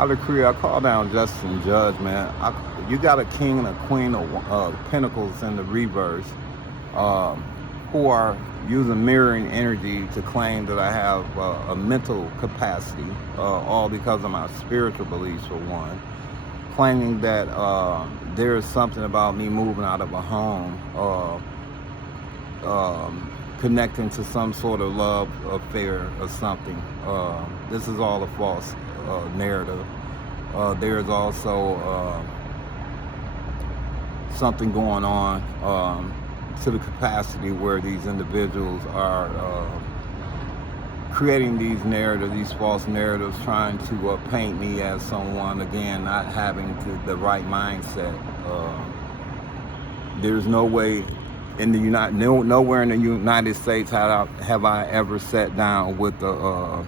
I decree, I call down justice and judgment. You got a king and a queen of pentacles in the reverse, um, who are using mirroring energy to claim that I have a mental capacity, all because of my spiritual beliefs, for one. Claiming that there is something about me moving out of a home, connecting to some sort of love affair or something. This is all a false narrative. There is also something going on to the capacity where these individuals are creating these narratives, these false narratives, trying to paint me as someone, again, not having the right mindset. There's no way in the nowhere in the United States have I ever sat down with a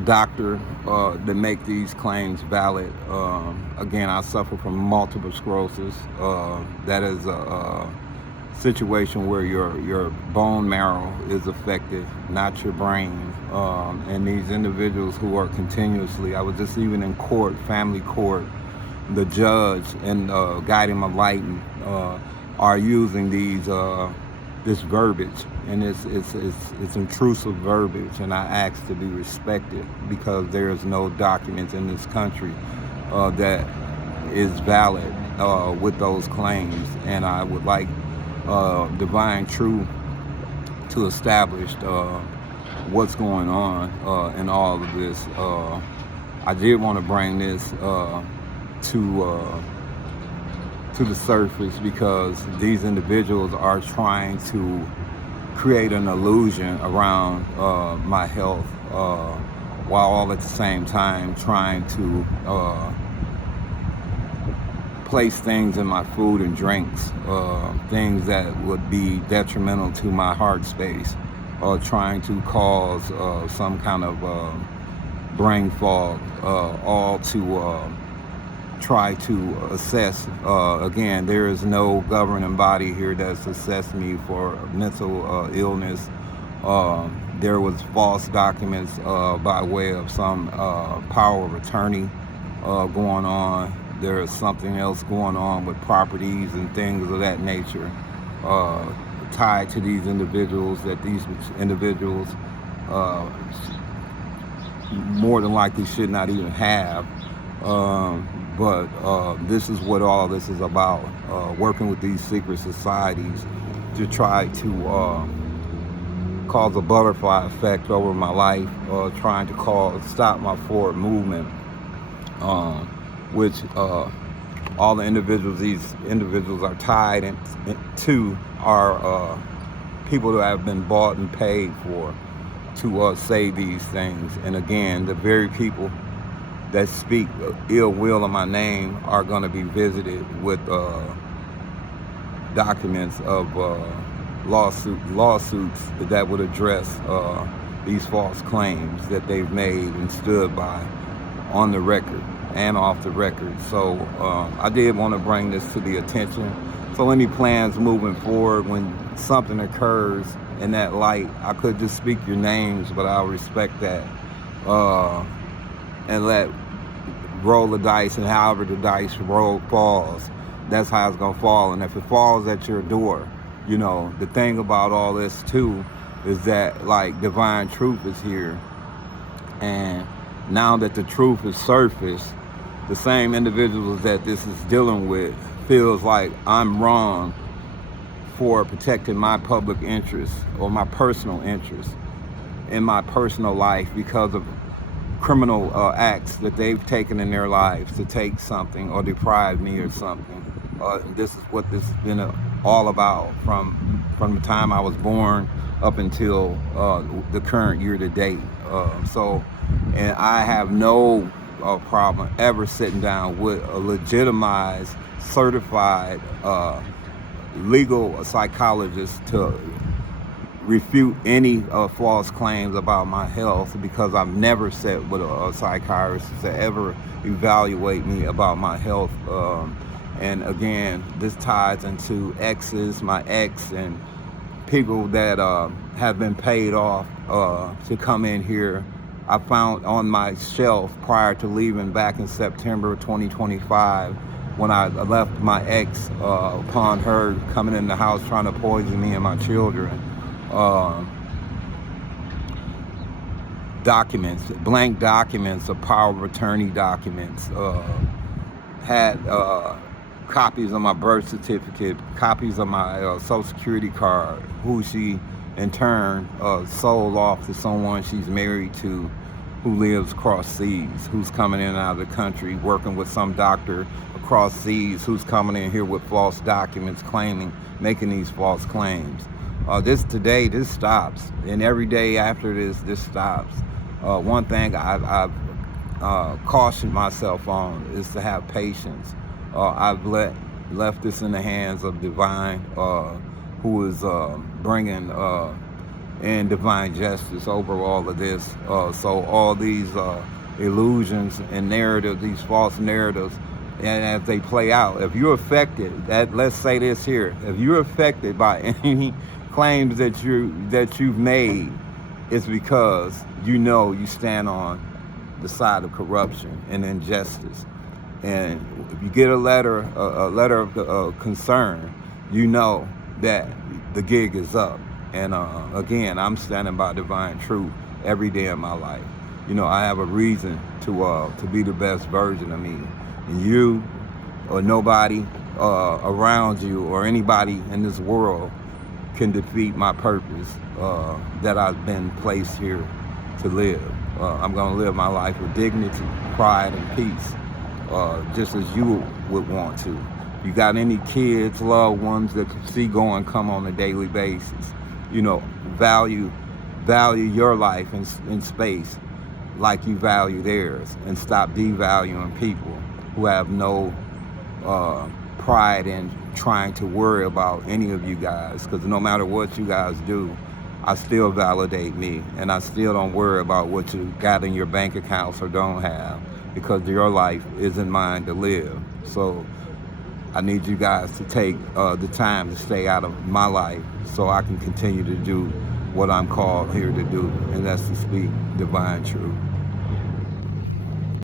doctor to make these claims valid. Again, I suffer from multiple sclerosis. That is a situation where your bone marrow is affected, not your brain. And these individuals who are continuously, I was just even in court, family court, the judge and guiding my light are using this verbiage, and it's intrusive verbiage, and I ask to be respected because there is no documents in this country that is valid with those claims, and I would like divine truth to establish what's going on in all of this. I did want to bring this to the surface because these individuals are trying to create an illusion around my health, while all at the same time trying to place things in my food and drinks, things that would be detrimental to my heart space, trying to cause some kind of brain fog, all to try to assess. Again, there is no governing body here that's assessed me for mental illness. There was false documents by way of some power of attorney going on. There is something else going on with properties and things of that nature tied to these individuals that these individuals more than likely should not even have. But this is what all this is about, working with these secret societies to try to cause a butterfly effect over my life, trying to stop my forward movement, which all the individuals, these individuals are tied to are people that have been bought and paid for to say these things. And again, the very people that speak ill will of my name are going to be visited with documents of lawsuits that would address these false claims that they've made and stood by on the record and off the record. So I did want to bring this to the attention. So any plans moving forward, when something occurs in that light, I could just speak your names, but I'll respect that. And let roll the dice, and however the dice falls, that's how it's gonna fall. And if it falls at your door, the thing about all this too is that, like, divine truth is here, and now that the truth is surfaced, the same individuals that this is dealing with feels like I'm wrong for protecting my public interest or my personal interest in my personal life because of criminal acts that they've taken in their lives to take something or deprive me or something. This is what this has been all about from the time I was born up until the current year to date. And I have no problem ever sitting down with a legitimized, certified legal psychologist to refute any false claims about my health, because I've never sat with a psychiatrist to ever evaluate me about my health. And again, this ties into exes, my ex, and people that have been paid off to come in here I found on my shelf prior to leaving back in September 2025, when I left my ex upon her coming in the house trying to poison me and my children. Documents, blank documents of power of attorney documents, had copies of my birth certificate, copies of my social security card, who she in turn sold off to someone she's married to who lives across seas, who's coming in and out of the country, working with some doctor across seas who's coming in here with false documents, making these false claims. This stops, and every day after this stops. One thing I've cautioned myself on is to have patience. I've left this in the hands of Divine, who is bringing in divine justice over all of this. So all these illusions and narratives, these false narratives, and as they play out, if you're affected, let's say this here, if you're affected by any claims that you've made, it's because you stand on the side of corruption and injustice. And if you get a letter of concern, you know that the gig is up. And again, I'm standing by divine truth every day of my life. I have a reason to be the best version of me. And you or nobody around you or anybody in this world can defeat my purpose that I've been placed here to live. I'm going to live my life with dignity, pride, and peace, just as you would want to. You got any kids, loved ones that see go and come on a daily basis, value your life in space like you value theirs, and stop devaluing people who have no pride in trying to worry about any of you guys, because no matter what you guys do, I still validate me, and I still don't worry about what you got in your bank accounts or don't have, because your life isn't mine to live. So I need you guys to take the time to stay out of my life so I can continue to do what I'm called here to do, and that's to speak divine truth.